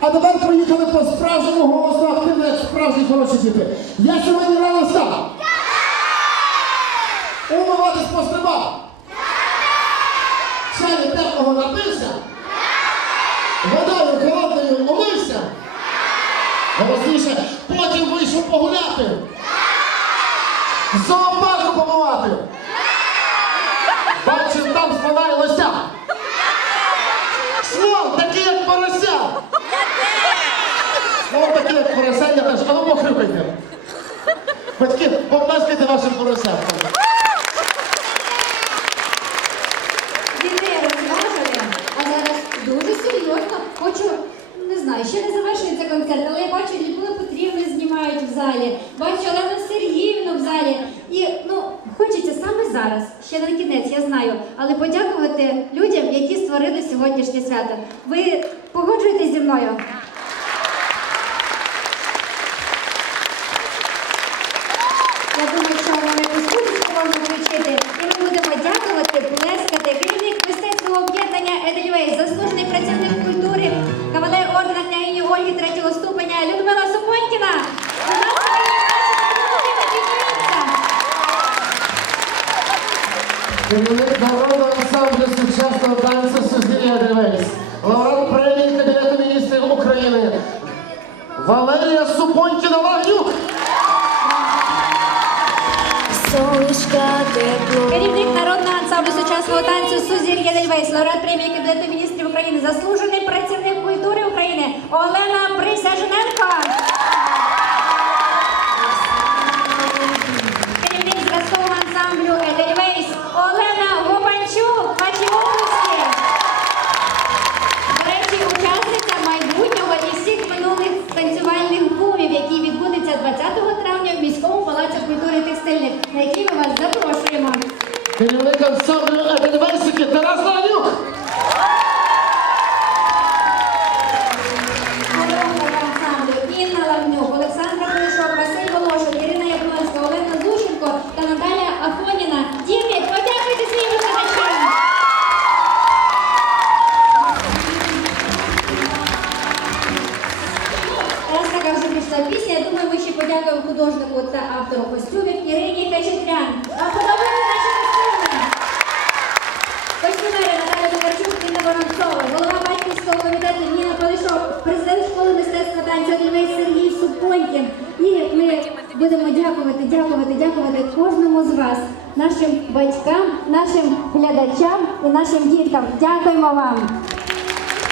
А тепер поїхали по справжньому голосу активно, як справжні хороші діти. Я сьогодні рано встав. Умиватись пострибав. Чаю теплого напився. Водою холодною умився. Голосніше, потім вийшов погуляти. Зоопарку помивати. Батьки, поплескайте вашим поросяткам. Дітей розважили, а зараз дуже серйозно. Хочу, не знаю, ще не завершується концерт, але я бачу, Людмилу Петрівну знімають в залі, бачу Олену Сергіївну в залі. І ну, хочеться саме зараз, ще на кінець, я знаю, але подякувати людям, які створили сьогоднішнє свято. Ви погоджуєтесь зі мною? Народного ансамблю сучасного танцю Сузір'я Дервейс. Лауреат премії Кабінету міністрів України. Валерія Супонькіна Вагнюк. Сонечка тепло. Керівник народного ансамблю сучасного танцю Сузір'я Дельвейс, лауреат премії Кабінету міністрів України, заслужений Керівник ансамблю Едельвейсики Тарас Лагнюк. Народного ансамблю Інна Лавнюк, Олександра Полишок, Василь Волошин, Ірина Яблонська, Олена Зущенко та Наталя Афоніна. Діти, подякуйте своїм викладачам! Раз така вже пішла пісня, я думаю, ми ще подякуємо художнику та автору костюмів Ірині Качетрян. Вам подобаються танцю Сергій Супонькін. І ми будемо дякувати, дякувати, дякувати кожному з вас, нашим батькам, нашим глядачам і нашим діткам. Дякуємо вам!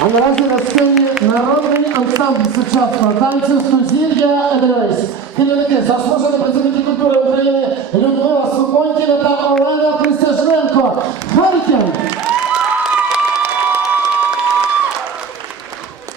А наразі на сцені народний ансамбль сучасного танцю Сузір'я Едельвейс. Керівники України, працівник